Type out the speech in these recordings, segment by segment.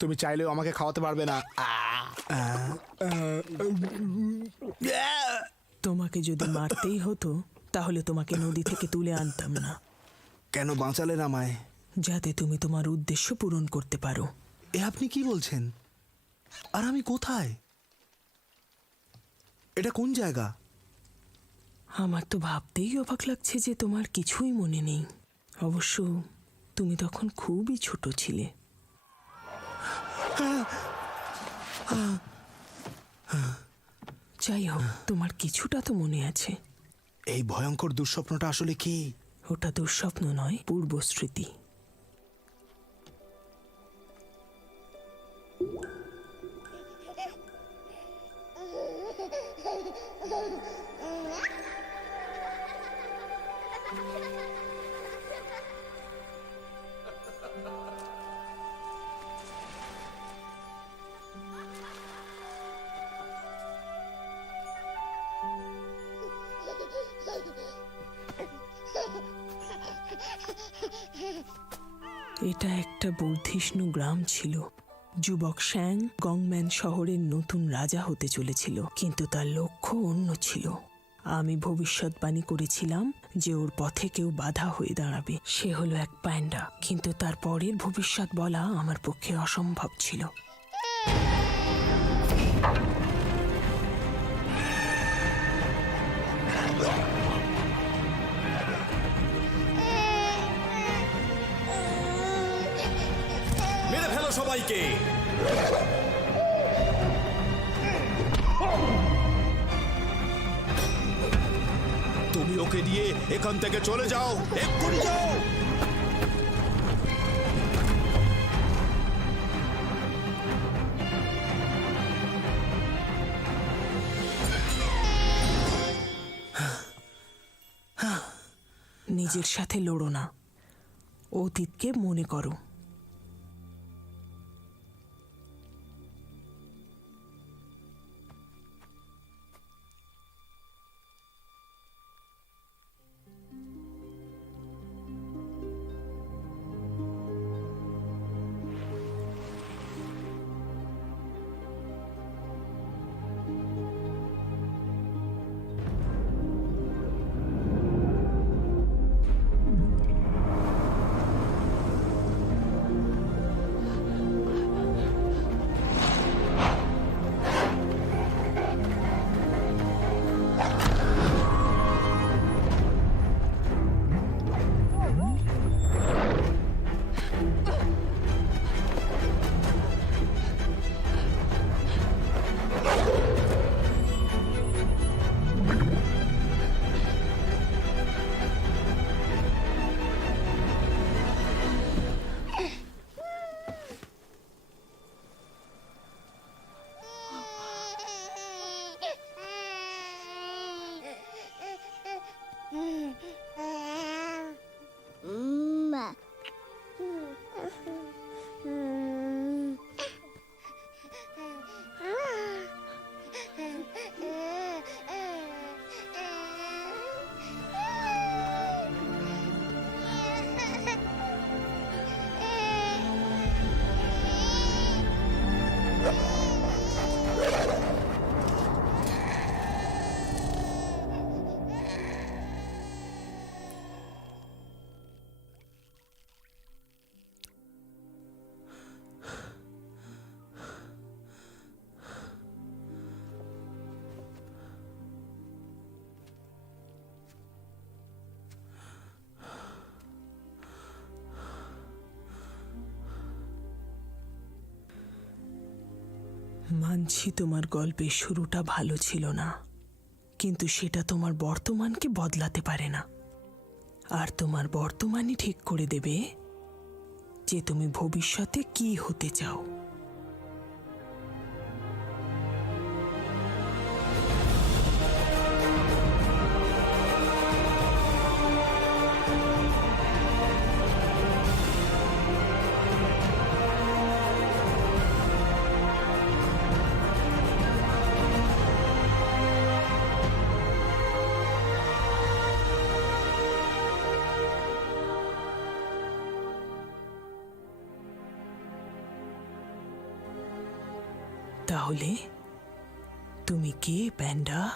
তুমি চাইলেও আমাকে খাওয়াতে পারবে না। তোমাকে যদি মারতেই হতো তাহলে তোমাকে নদী থেকে তুলে আনতাম না। কেন বাঁচালেন আমায়? যাতে তুমি তোমার উদ্দেশ্য পূরণ করতে পারো। এ আপনি কি বলছেন? আর আমি কোথায়? এটা কোন জায়গা? আমার তো ভাবতেই অবাক লাগছে যে তোমার কিছুই মনে নেই। অবশ্য তুমি তখন খুবই ছোট ছিলে। যাই হোক, তোমার কিছুটা তো মনে আছে। এই ভয়ঙ্কর দুঃস্বপ্নটা আসলে কি? ওটা দুঃস্বপ্ন নয়, পূর্বস্মৃতি। এটা একটা বর্ধিষ্ণু গ্রাম ছিল। যুবক শ্যাং গংম্যান শহরের নতুন রাজা হতে চলেছিল, কিন্তু তার লক্ষ্য অন্য ছিল। আমি ভবিষ্যৎবাণী করেছিলাম যে ওর পথে কেউ বাধা হয়ে দাঁড়াবে। সে হলো এক প্যান্ডা, কিন্তু তার পরের ভবিষ্যৎ বলা আমার পক্ষে অসম্ভব ছিল। মেরে ফেলো সবাইকে! তুমি ওকে নিয়ে এখান থেকে চলে যাও, এক্ষুনি যাও! নিজের সাথে লড়ো না, অতীতকে মনে করো। মানছি তোমার গল্পের শুরুটা ভালো ছিল না, কিন্তু সেটা তোমার বর্তমানকে বদলাতে পারে না। আর তোমার বর্তমানই ঠিক করে দেবে যে তুমি ভবিষ্যতে কি হতে চাও। তাহলে তুমি কে প্যান্ডা?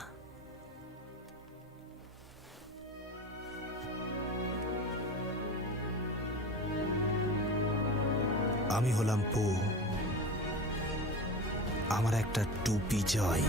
আমি হলাম পো। আমার একটা টুপি চাই।